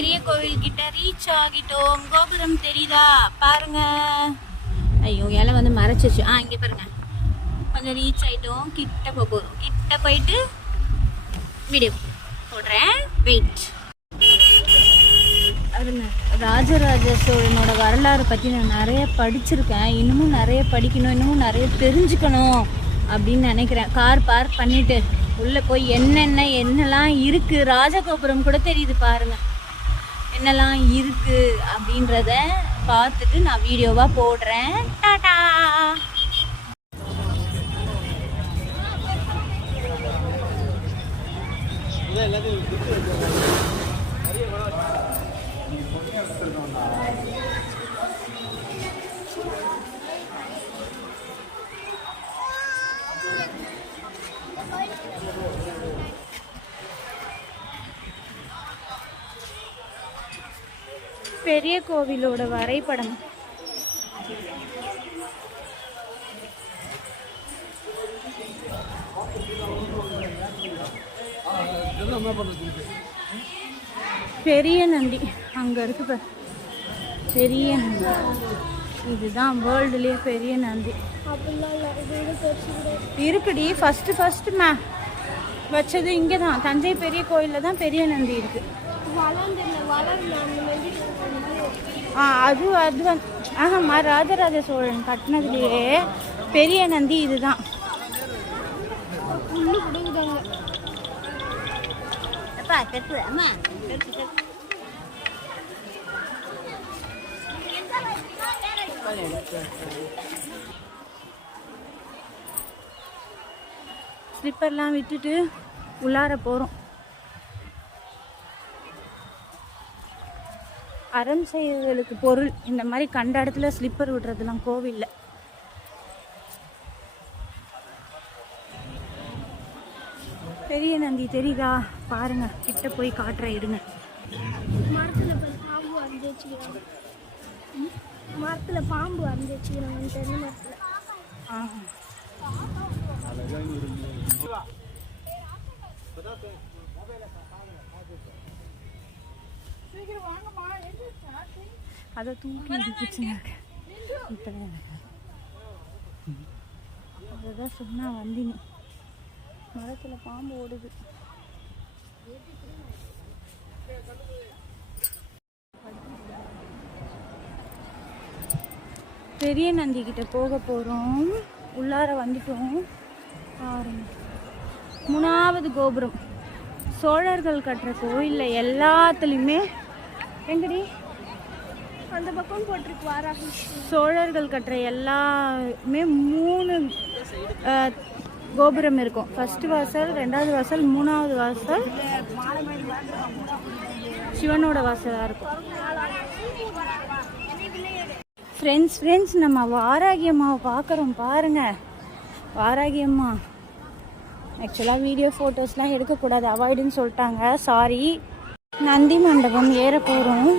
பெரிய கோவில் கிட்ட ரீச் ஆகிட்டோம். கோபுரம் தெரியுதா பாருங்க. ஐயோ இலை வந்து மறைச்சிச்சு. இங்கே பாருங்க. கொஞ்சம் ரீச் ஆகிட்டோம். கிட்ட போகிறோம். கிட்ட போயிட்டு வீடியோ போடுறேன். வெயிட். ராஜராஜ சோழனோட வரலாறு பற்றி நான் நிறைய படிச்சிருக்கேன். இன்னமும் நிறைய படிக்கணும், இன்னமும் நிறைய தெரிஞ்சுக்கணும் அப்படின்னு நினைக்கிறேன். கார் பார்க் பண்ணிட்டு உள்ளே போய் என்னெல்லாம் இருக்குது. ராஜகோபுரம் கூட தெரியுது பாருங்க. என்னெல்லாம் இருக்குது அப்படின்றத பார்த்துட்டு நான் வீடியோவாக போடுறேன். டாடா. பெரிய கோவிலோட வரைபடம். பெரிய நந்தி அங்க இருக்கு. பெரிய நந்தி இதுதான் வேர்ல்டுலயே பெரிய நந்தி. இருக்குடி. ஃபர்ஸ்ட் வச்சது இங்கே தான், தஞ்சை பெரிய கோயிலில் தான் பெரிய நந்தி இருக்கு. அது ராஜராஜ சோழன் கட்டினதுலயே பெரிய நந்தி இதுதான். ஸ்லிப்பர்லாம் விட்டுட்டு உள்ளார போறோம். அறம் செய்வதற்கு பொருள் இந்த மாதிரி கண்ட இடத்துல ஸ்லிப்பர் விடுறதுலாம் கோவில்ல. பெரிய நந்தி தெரியுதா பாருங்க. கிட்ட போய் காட்டுற இருங்க. மரத்துல பாம்பு அரைஞ்சு வச்சுக்கிறாங்க. தென்னை மரத்துல. அதை தூக்கி இடிச்சுங்க. அதுதான் சொன்னா வந்தினி. மரத்துல பாம்பு ஓடுது. பெரிய நந்தி கிட்ட போக போறோம். உள்ளார வந்துட்டோம். பாருங்க. 3வது கோபுரம். சோழர்கள் கட்டுற கோயில்ல எல்லாத்துலயுமே எங்கடி அந்த பக்கம் போட்டிருக்கு வாராகி. சோழர்கள் கட்டுற எல்லாமே 3 கோபுரம் இருக்கும். ஃபர்ஸ்ட் வாசல், 2வது வாசல், 3வது வாசல் சிவனோட வாசலா இருக்கும். ஃப்ரெண்ட்ஸ் நம்ம வாராகி அம்மாவை பார்க்குறோம் பாருங்க. வாராகி அம்மா ஆக்சுவலாக வீடியோ ஃபோட்டோஸ்லாம் எடுக்கக்கூடாது, அவாய்டுன்னு சொல்லிட்டாங்க. சாரி. நந்தி மண்டபம் ஏற போகிறோம்.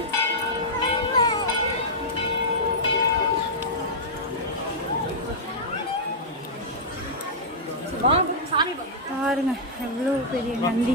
பாருங்க எவ்வளோ பெரிய நந்தி.